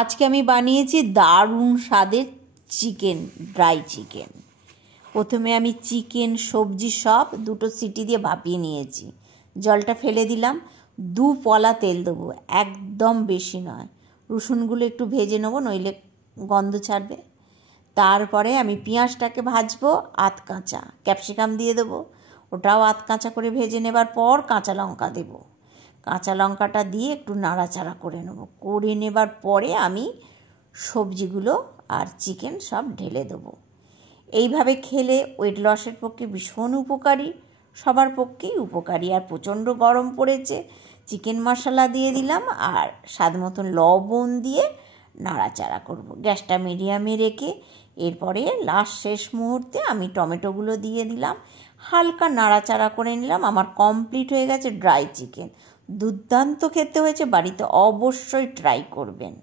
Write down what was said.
আজকে আমি বানিয়েছি দারুণ স্বাদের চিকেন, ড্রাই চিকেন। প্রথমে আমি চিকেন সবজি সব দুটো সিটি দিয়ে ভাপিয়ে নিয়েছি। জলটা ফেলে দিলাম। 2 পলা তেল দেবো, একদম বেশি নয়। রসুনগুলো একটু ভেজে নেবো, নইলে গন্ধ ছাড়বে। তারপরে আমি পেঁয়াজটাকে ভাজবো আধ কাঁচা, ক্যাপসিকাম দিয়ে দেবো, ওটাও আধ কাঁচা করে ভেজে নেবার পর কাঁচা লঙ্কা দেবো। কাঁচা লঙ্কাটা দিয়ে একটু নাড়াচাড়া করে নেবার পরে আমি সবজিগুলো আর চিকেন সব ঢেলে দেবো। এইভাবে খেলে ওয়েট লসের পক্ষে ভীষণ উপকারী, সবার পক্ষেই উপকারী। আর প্রচণ্ড গরম পড়েছে, চিকেন মশলা দিয়ে দিলাম আর স্বাদ মতন লবণ দিয়ে নাড়াচাড়া করব। গ্যাসটা মিডিয়ামে রেখে এরপরে লাস্ট শেষ মুহূর্তে আমি টমেটোগুলো দিয়ে দিলাম, হালকা নাড়াচাড়া করে নিলাম। আমার কমপ্লিট হয়ে গেছে ড্রাই চিকেন। দুর্দান্ত খেতে হয়েছে, বাড়িতে অবশ্যই ট্রাই করবেন।